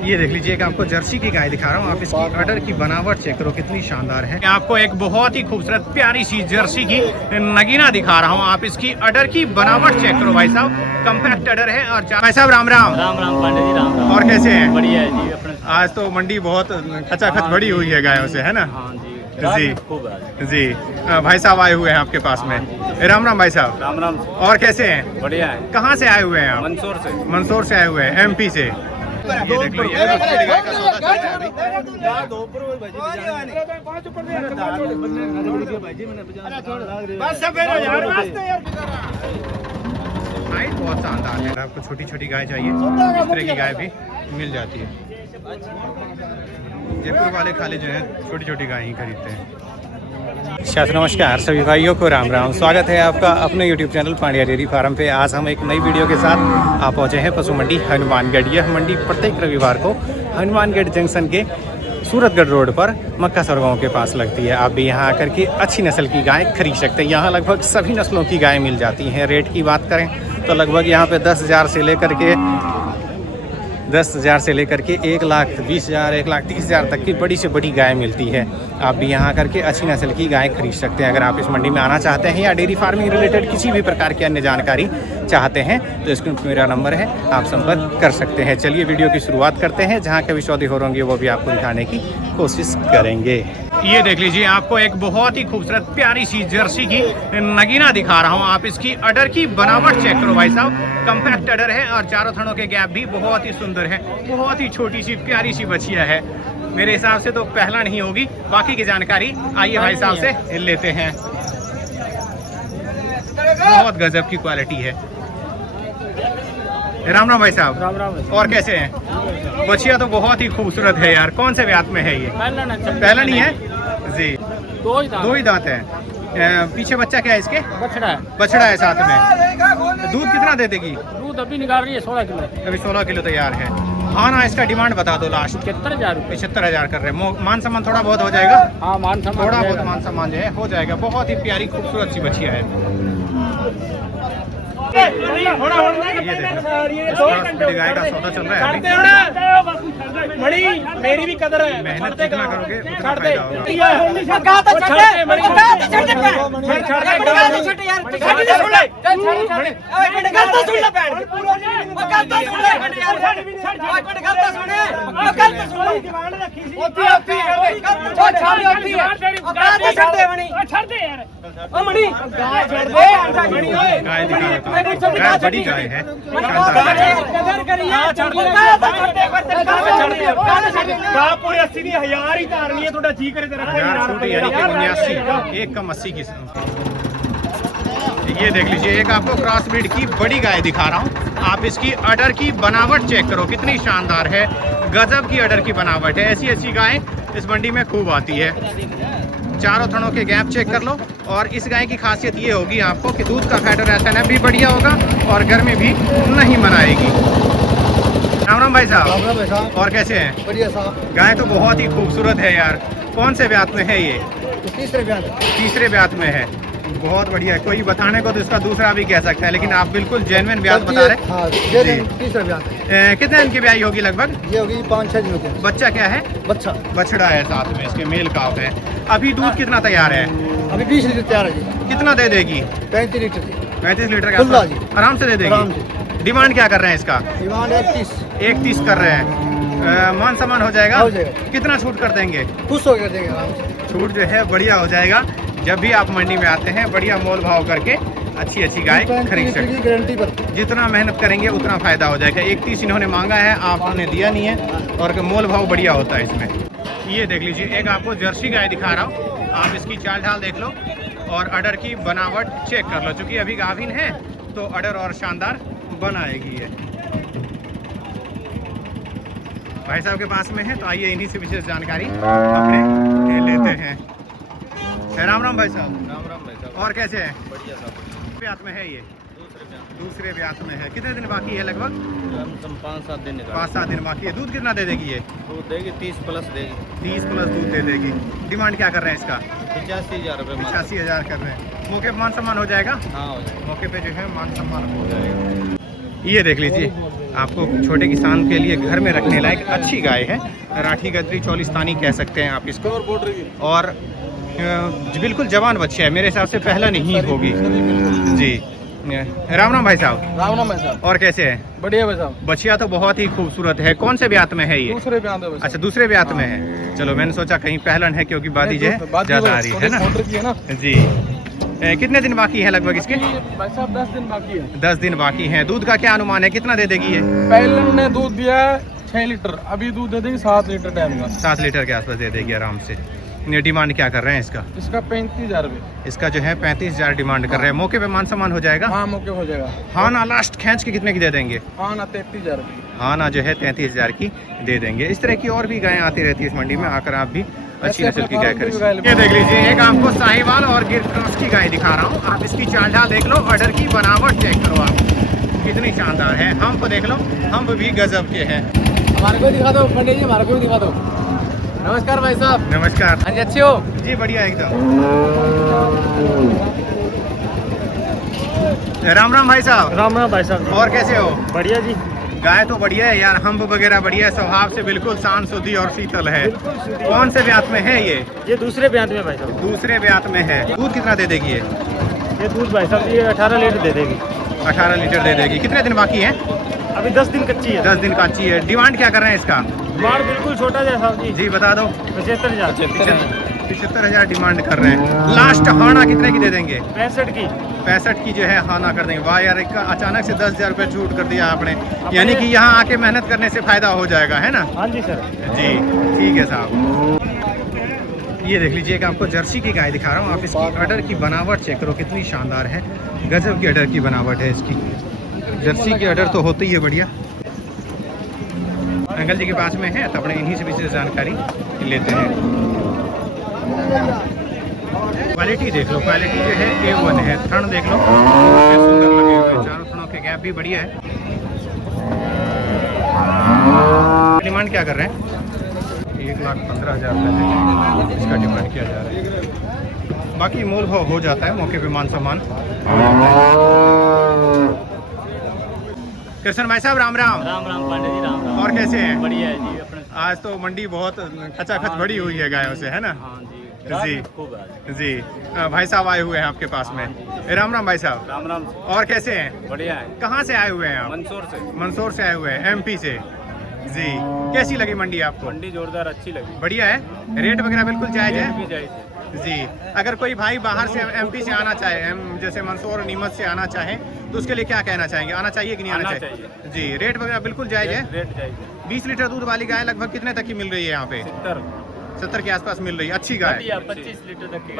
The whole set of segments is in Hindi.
ये देख लीजिए एक आपको जर्सी की गाय दिखा रहा हूँ। आप इसकी अडर की बनावट चेक करो कितनी शानदार है। आपको एक बहुत ही खूबसूरत प्यारी सी जर्सी की नगीना दिखा रहा हूँ। आप इसकी अडर की बनावट चेक करो भाई साहब, कम्पैक्ट अडर है। और भाई साहब राम राम। राम राम पांडे जी, राम राम। और कैसे हैं? बढ़िया है जी। अपने आज तो मंडी बहुत खचाखच भरी हुई है गायों से, है ना? हाँ जी जी भाई साहब आए हुए हैं आपके पास में। राम राम भाई साहब। राम राम। और कैसे हैं? बढ़िया है। कहाँ से आए हुए हैं आप? मंदसौर से आए हुए हैं, MP से। ये देख लो, ये गाय का सौदा चल रहा है अभी। हाइट बहुत शानदार है। आपको छोटी छोटी गाय चाहिए, इस तरह की गाय भी मिल जाती है। जयपुर वाले खाली जो है छोटी छोटी गाय ही खरीदते हैं। नमस्कार सभी भाइयों को राम राम। स्वागत है आपका अपने YouTube channel Pandya dairy farm पे। आज हम एक नई वीडियो के साथ आप पहुंचे हैं पशु मंडी हनुमानगढ़। यह मंडी प्रत्येक रविवार को हनुमानगढ़ जंक्शन के सूरतगढ़ रोड पर मक्का सरगांव के पास लगती है। आप भी यहां आकर के अच्छी नस्ल की गाय खरीद सकते हैं। यहाँ लगभग सभी नस्लों की गाय मिल जाती हैं। रेट की बात करें तो लगभग यहाँ पे 10,000 से लेकर के 1,20,000, 1,30,000 तक की बड़ी से बड़ी गाय मिलती है। आप भी यहाँ करके अच्छी नस्ल की गाय खरीद सकते हैं। अगर आप इस मंडी में आना चाहते हैं या डेयरी फार्मिंग रिलेटेड किसी भी प्रकार की अन्य जानकारी चाहते हैं तो इसमें मेरा नंबर है, आप संपर्क कर सकते हैं। चलिए वीडियो की शुरुआत करते हैं। जहाँ के भी सौदे हो होंगे वो भी आपको दिखाने की कोशिश करेंगे। ये देख लीजिए आपको एक बहुत ही खूबसूरत प्यारी सी जर्सी की नगीना दिखा रहा हूँ। आप इसकी अडर की बनावट चेक करो भाई साहब, कम्पैक्ट अडर है और चारों थनों के गैप भी बहुत ही सुंदर है। बहुत ही छोटी सी प्यारी सी बछिया है। मेरे हिसाब से तो पहला नहीं होगी। बाकी की जानकारी आइए भाई साहब से लेते हैं। बहुत गजब की क्वालिटी है। राम राम भाई साहब। राम राम। और कैसे हैं? बछिया तो बहुत ही खूबसूरत है यार। कौन से ब्यात में है ये? पहला नहीं है जी। दो ही दांत है। पीछे बच्चा क्या है इसके? बछड़ा है साथ में। दूध कितना दे देगी? दूध अभी निकाल रही है 16 किलो। अभी 16 किलो तैयार है। हाँ ना, इसका डिमांड बता दो लास्ट। 75,000 कर रहे हैं। मान सम्मान थोड़ा बहुत हो जाएगा? हाँ, थोड़ा बहुत मान सम्मान जो है हो जाएगा। बहुत ही प्यारी खूबसूरत सी बछिया है। ये देखो गाय का सौदा चल रहा है। मेरी भी कदर है। मेहनत जितना करोगे उतना गाय बड़ी गाय है। पूरे 80,000 ही तारनी है। थोड़ा जी करे तो 79 एक कम 80 की। ये देख लीजिए एक आपको क्रॉस ब्रीड की बड़ी गाय दिखा रहा हूँ। आप इसकी अडर की बनावट चेक करो कितनी शानदार है। गजब की अडर की बनावट है। ऐसी गाय इस मंडी में खूब आती है। चारों थनों के गैप चेक कर लो। और इस गाय की खासियत ये होगी आपको कि दूध का फैट और एसएनएफ भी बढ़िया होगा और गर्मी भी नहीं बनाएगी। राम राम भाई साहब। और कैसे हैं? बढ़िया साहब। गाय तो बहुत ही खूबसूरत है यार। कौन से ब्यात में है ये? तीसरे ब्यात में है। बहुत बढ़िया है। कोई बताने को तो इसका दूसरा भी कह सकता है, लेकिन आप बिल्कुल जेन्युइन ब्याज बता रहे हैं। हाँ, तीसरा ब्याज है। कितने दिन की ब्याई होगी लगभग? ये होगी 5-6 दिन की। बच्चा क्या है? बछड़ा है साथ में, इसके मेल काफ है। अभी दूध कितना तैयार है? अभी 20 लीटर तैयार है जी। कितना दे देगी? 35 लीटर। 35 लीटर का आराम से दे देगी। डिमांड क्या कर रहे हैं इसका? डिमांड 31 कर रहे हैं। मान सम्मान हो जाएगा? कितना छूट कर देंगे? खुश हो कर देंगे आराम से। छूट जो है बढ़िया हो जाएगा। जब भी आप मंडी में आते हैं बढ़िया मोल भाव करके अच्छी गाय खरीद सकते हैं। गारंटी पर जितना मेहनत करेंगे उतना फायदा हो जाएगा। 31 इन्होंने मांगा है, आपने दिया नहीं है और मोल भाव बढ़िया होता है इसमें। ये देख लीजिए एक आपको जर्सी गाय दिखा रहा हूँ। आप इसकी चाल ढाल देख लो और अडर की बनावट चेक कर लो। चूँकि अभी गाभिन है तो अडर और शानदार बनाएगी ये। भाई साहब के पास में है तो आइए इन्हीं से विशेष जानकारी अपने लेते हैं। राम राम भाई साहब। राम राम भाई साहब। और कैसे हैं? बढ़िया साहब। ब्यात में है ये? दूसरे ब्यात में है। कितने दिन बाकी है लगभग? 5-7 दिन 5-7 दिन बाकी है। दूध कितना दे देगी ये? दूध देगी 30 प्लस देगी। 30 प्लस दूध दे देगी। डिमांड क्या कर रहे हैं इसका? 85,000 रुपये। 85,000 कर रहे हैं। मौके पे मान सम्मान हो जाएगा? हाँ हो जाएगा। मौके पे जो है मान सम्मान हो जाएगा। ये देख लीजिए, आपको छोटे किसान के लिए घर में रखने लायक अच्छी गाय है। राठी गदरी चौलिस्तानी कह सकते हैं आप इसको। और बिल्कुल जवान बच्चे है, मेरे हिसाब से पहला नहीं होगी जी। राम राम भाई साहब। राम राम भाई साहब। और कैसे हैं? बढ़िया भाई साहब। बछिया तो बहुत ही खूबसूरत है। कौन से ब्यात में है ये? दूसरे ब्यात में। अच्छा, दूसरे ब्यात में है। चलो, मैंने सोचा कहीं पहलन है, क्योंकि बादी जो है ज्यादा आ रही है ना जी। कितने दिन बाकी है लगभग इसके? भाई साहब 10 दिन बाकी है। 10 दिन बाकी है। दूध का क्या अनुमान है, कितना दे देगी ये? पहले ने दूध दिया 6 लीटर, अभी दूध दे देगी 7 लीटर टाइम का। 7 लीटर के आसपास दे देगी आराम से। डिमांड क्या कर रहे हैं इसका? इसका 35,000 रुपये। इसका जो है 35,000 डिमांड कर रहे हैं। मौके पे मान सम्मान हो जाएगा? हाँ मौके हो जाएगा। हाँ ना, लास्ट खींच के कितने की दे देंगे? हाँ ना 33,000 रुपये। हाँ ना जो है 33,000 की दे देंगे। इस तरह की और भी गायें आती रहती है इस मंडी में, आकर आप भी अच्छी नस्ल की गाय खरीद। ये देख लीजिए, एक आपको साहिवाल और गिर क्रॉस की गाय दिखा रहा हूँ। आप इसकी चाल ढाल देख लो, ऑर्डर की बनावट चेक करो आप, कितनी शानदार है। हम्प देख लो, हम्प भी गजब के हैं। हमारे को दिखा दो पंडित जी, हमारे को भी दिखा दो। नमस्कार भाई साहब। नमस्कार। हाँ जी, अच्छे हो? जी बढ़िया एकदम। राम राम भाई साहब। राम राम भाई साहब। और कैसे हो? बढ़िया जी। गाय तो बढ़िया है यार, हम्प वगैरह बढ़िया है, स्वभाव से बिल्कुल शांत शुद्धि और शीतल है। कौन से ब्यात में है ये? ये दूसरे ब्यात में भाई साहब। दूसरे ब्यात में है। दूध कितना दे देगी ये? ये दूध भाई साहब ये 18 लीटर दे देगी। 18 लीटर दे देगी। कितने दिन बाकी है? अभी 10 दिन कच्ची है। 10 दिन का अच्छी है। डिमांड क्या कर रहे हैं इसका? माल बिल्कुल छोटा है साहब जी। जी बता दो। 75,000। 75,000 डिमांड कर रहे हैं। लास्ट हाना कितने की दे देंगे? 65 की। 65 की जो है हाना कर देंगे। वाह यार, एक अचानक से 10,000 रुपये छूट कर दिया आपने। यानी कि यहाँ आके मेहनत करने से फायदा हो जाएगा, है ना? हाँ जी सर। जी ठीक है साहब। ये देख लीजिए, एक आपको जर्सी की गाय दिखा रहा हूँ। आप इसकी अडर की बनावट चेक करो, कितनी शानदार है। गजब की अडर की बनावट है इसकी। जर्सी की अडर तो होती ही है बढ़िया। अंकल जी के पास में है, तो अपने इन्हीं से विशेष जानकारी लेते हैं। क्वालिटी देख लो, क्वालिटी जो है A1 है। थन देख लो, कितने सुंदर लगे हुए हैं। चारों थनों के गैप भी बढ़िया है। डिमांड क्या कर रहे हैं? 1,15,000 रुपये इसका डिमांड किया जा रहा है। बाकी मोल भाव हो जाता है, मौके पे मान सम्मान हो जाता है। कृष्ण भाई साहब राम राम। राम राम पांडे जी, राम राम। और कैसे हैं? बढ़िया है जी अपने। आज तो मंडी बहुत खचाखच भरी हुई है गायों से, है ना? हाँ जी जी। खूब है जी। भाई साहब आए हुए हैं आपके पास में। राम राम भाई साहब। राम राम। और कैसे हैं? बढ़िया है। कहाँ से आए हुए हैं आप? मंदसौर से। मंदसौर से आए हुए हैं, MP से। जी, कैसी लगी मंडी आपको? मंडी जोरदार अच्छी लगी। बढ़िया है। रेट वगैरह बिल्कुल जायज है? भी जायज जी। अगर कोई भाई बाहर से MP से आना चाहे, जैसे मंदसौर नीमच से आना चाहे, तो उसके लिए क्या कहना चाहेंगे? आना चाहिए कि नहीं आना चाहिए? जी। रेट वगैरह बिल्कुल जायज है? रेट जायज है। 20 लीटर दूध वाली गाय लगभग कितने तक की मिल रही है यहाँ पे? 70 के आसपास मिल रही है। अच्छी गाय, 25 लीटर तक की।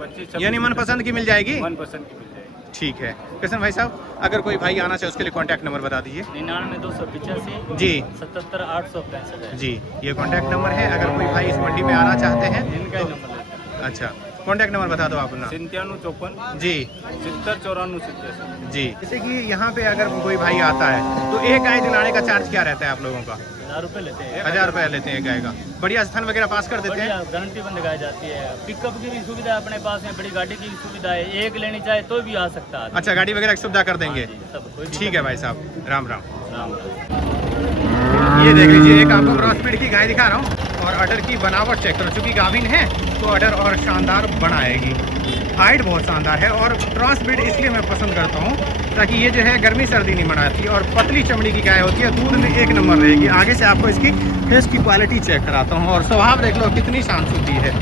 25 यानी मनपसंद की मिल जाएगी? मनपसंद की मिल जाएगी। ठीक है। कृष्ण भाई साहब, अगर कोई भाई आना चाहे उसके लिए कांटेक्ट नंबर बता दीजिए। 99 जी 285 77 865 जी, ये कांटेक्ट नंबर है। अगर कोई भाई इस मंडी में आना चाहते हैं इनका ही तो नंबर लेते हैं। अच्छा, कांटेक्ट नंबर बता दो आप अपना। 97 54 जी 70 94 77। जी। जैसे कि यहाँ पे अगर कोई भाई आता है तो एक गाय दिलाने का चार्ज क्या रहता है आप लोगों का? 1000 रुपये लेते हैं। 1000 रुपये लेते हैं गाय का। बढ़िया स्थान वगैरह पास कर देते हैं? बढ़िया गारंटी बंद गाय जाती है। पिकअप की भी सुविधा अपने पास है, बड़ी गाड़ी की भी सुविधा है। एक लेनी चाहे तो भी आ सकता है। अच्छा, गाड़ी वगैरह की सुविधा कर देंगे? सब कोई ठीक है भाई साहब, राम राम। राम राम। ये देख लीजिए, एक आपको क्रॉस ब्रीड की गाय दिखा रहा हूँ और अडर की बनावट चेक करो। चूंकि गाभिन है तो अडर और शानदार बनाएगी। हाइट बहुत शानदार है। और क्रॉस ब्रीड इसलिए मैं पसंद करता हूँ ताकि ये जो है गर्मी सर्दी नहीं मनाती और पतली चमड़ी की गाय होती है, दूध में एक नंबर रहेगी। आगे से आपको इसकी फेस की क्वालिटी चेक कराता हूँ और स्वभाव देख लो कितनी शांत शुद्धि है।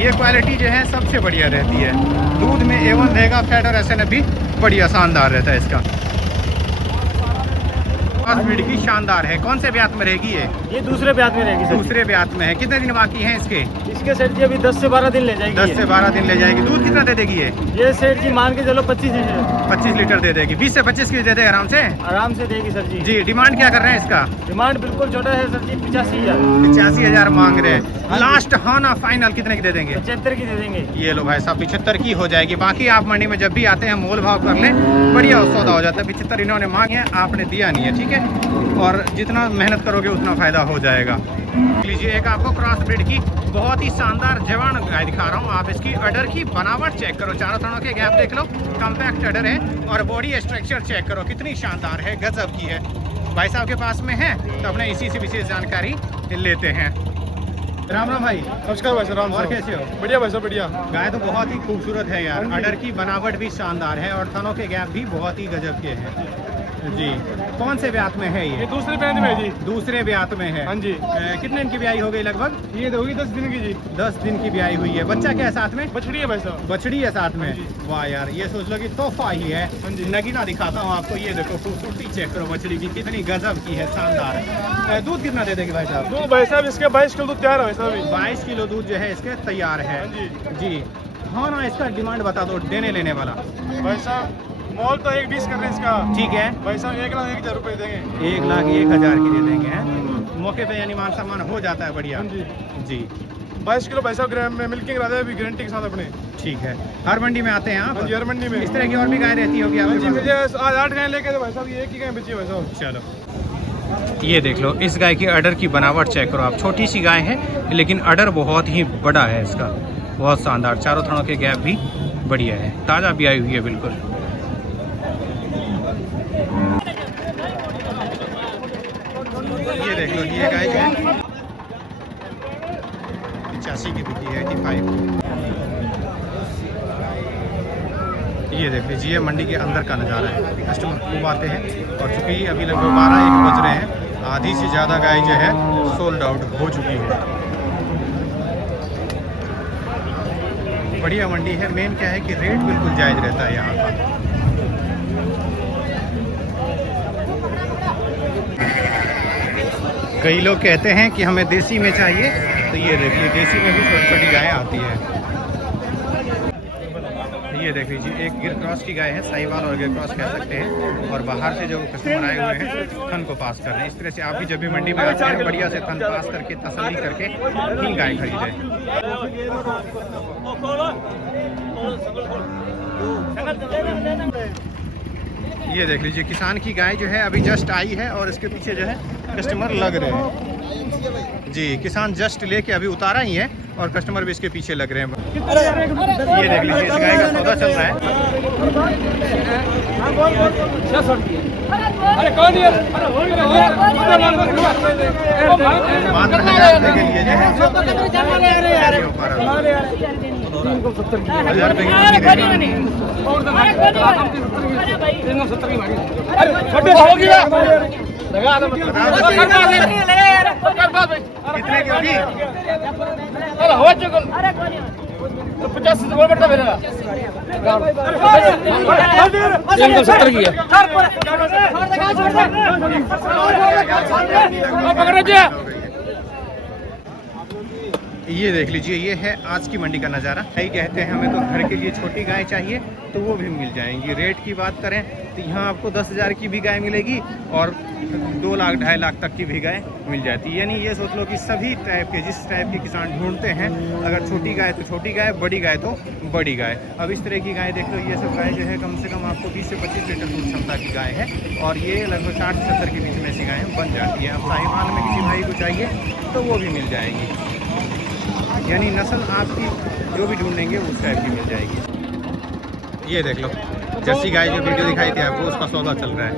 ये क्वालिटी जो है सबसे बढ़िया रहती है। दूध में A1 रहेगा। फैट और SN भी बढ़िया शानदार रहता है इसका। क्रॉस ब्रीड की शानदार है। कौन से ब्यात में रहेगी ये दूसरे ब्याज में रहेगी सर। दूसरे ब्यात में है। कितने दिन बाकी हैं इसके? इसके सेठ जी अभी 10 से 12 दिन ले जाएगी। 10 से 12 दिन ले जाएगी। दूध कितना दे देगी ये सेठ जी मान के चलो 25 लीटर। 25 लीटर दे देगी। 20 से 25 की दे देगी आराम से। आराम से देगी सर जी। जी डिमांड क्या कर रहे हैं इसका? डिमांड बिल्कुल छोटा है सर जी, 85,000। 85,000 मांग रहे हैं। लास्ट हाँ ना फाइनल कितने की दे देंगे? 75 की दे देंगे। ये लो भाई साहब 75 की हो जाएगी। बाकी आप मंडी में जब भी आते हैं मोल भाव कर लें, बढ़िया सौदा हो जाता है। 75 इन्होंने मांगे हैं, आपने दिया नहीं है, ठीक है। और जितना मेहनत करोगे उतना फायदा हो जाएगा। लीजिए एक आपको क्रॉस ब्रीड की बहुत ही शानदार जवान गाय दिखा रहा हूँ। आप इसकी अडर की बनावट चेक करो, चारों थनों के गैप देख लो, कॉम्पैक्ट अडर है। और बॉडी स्ट्रक्चर चेक करो, कितनी शानदार है, गजब की है। भाई साहब के पास में है तो अपने इसी से विशेष जानकारी लेते हैं। राम राम भाई। नमस्कार भाई साहब। और कैसे हो? बढ़िया भाई साहब बढ़िया। गाय तो बहुत ही खूबसूरत है यार, अडर की बनावट भी शानदार है और थनों के गैप भी बहुत ही गजब के हैं जी। कौन से ब्यात में है ये? दूसरे ब्याज में जी। दूसरे ब्यात में है। हाँ जी। कितने दिन की ब्याई हो गई लगभग? ये होगी 10 दिन की जी। 10 दिन की ब्याई हुई है। बच्चा क्या है साथ में? बछड़ी है भाई साहब। बछड़ी है साथ में। वाह यार, ये सोच लो कि तोहफा ही है। नगीना दिखाता हूँ आपको, ये देखो खूबसूरती चेक करो बछड़ी की, कितनी गजब की है, शानदार है। दूध कितना दे देगी भाई साहब? दूध भाई साहब इसके 22 किलो दूध तैयार है भाई साहब। 22 किलो दूध जो है इसके तैयार है जी। हाँ ना, इसका डिमांड बता दो देने लेने वाला। भाई साहब मॉल तो 120 कर रहे हैं इसका। ठीक है भाई साहब 1,01,000 रुपए देंगे। 1,01,000 की दे देंगे हैं। मौके पे यानी मान सम्मान हो जाता है। बढ़िया जी। 22 किलो भाई साहब ग्राम में मिल्किंग रहता है अभी गारंटी के साथ अपने। ठीक है, हर मंडी में आते हैं आप? हर मंडी में। इस तरह की और भी गाय रहती होगी आपके पास? मुझे आज 8 गाय लेके तो भाई साहब ये एक ही गाय बची है भाई साहब। चलो ये देख लो, इस गाय की अडर की बनावट चेक करो आप। छोटी सी गाय है लेकिन अडर बहुत ही बड़ा है इसका, बहुत शानदार। चारों थनों के गैप भी बढ़िया है, ताज़ा भी आई हुई है बिल्कुल। ये देख लो, ये गाय जो है 85 की बिकी है, 85। ये देख लीजिए मंडी के अंदर का नज़ारा है। कस्टमर खूब आते हैं और चूँकि अभी लगभग 12-1 बज रहे हैं, आधी से ज़्यादा गाय जो है सोल्ड आउट हो चुकी है। बढ़िया मंडी है। मेन क्या है कि रेट बिल्कुल जायज़ रहता है यहाँ का। कई लोग कहते हैं कि हमें देसी में चाहिए, तो ये देखिए देसी में भी छोटी छोटी गायें आती है। ये देख लीजिए एक गिर क्रॉस की गाय है, साहिवाल और गिर क्रॉस कह सकते हैं। और बाहर से जो कस्टमर आए हुए हैं थन को पास कर रहे हैं। इस तरह से आप भी जब भी मंडी में आते हैं बढ़िया से थन पास करके तसल्ली करके ही गाय खरीदें। ये देख लीजिए किसान की गाय जो है अभी जस्ट आई है और इसके पीछे जो है कस्टमर लग रहे हैं जी। किसान जस्ट लेके अभी उतारा ही है और कस्टमर भी इसके पीछे लग रहे हैं। ये देख लीजिए इस गाय का सौदा चल रहा है। मात्र 1000 रुपये के लिए जो है 1000 कितने की होगी? 370 की है। ये देख लीजिए, ये है आज की मंडी का नज़ारा। कई कहते हैं हमें तो घर के लिए छोटी गाय चाहिए, तो वो भी मिल जाएंगी। रेट की बात करें तो यहाँ आपको 10,000 की भी गाय मिलेगी और 2 लाख 2.5 लाख तक की भी गाय मिल जाती है। यानी ये सोच लो कि सभी टाइप के, जिस टाइप के किसान ढूंढते हैं, अगर छोटी गाय तो छोटी गाय, बड़ी गाय तो बड़ी गाय। अब इस तरह की गाय देख लो, ये सब गाय जो है कम से कम आपको 20 से 25 लीटर दूध क्षमता की गाय है और ये लगभग 60 से 70 के बीच में ऐसी गायें बन जाती हैं। अब साहिवाल में किसी भाई को चाहिए तो वो भी मिल जाएगी। यानी नस्ल आपकी जो भी ढूंढेंगे उस टाइप की मिल जाएगी। ये देख लो जर्सी गाय जो वीडियो दिखाई थी आपको, उसका सौदा चल रहा है।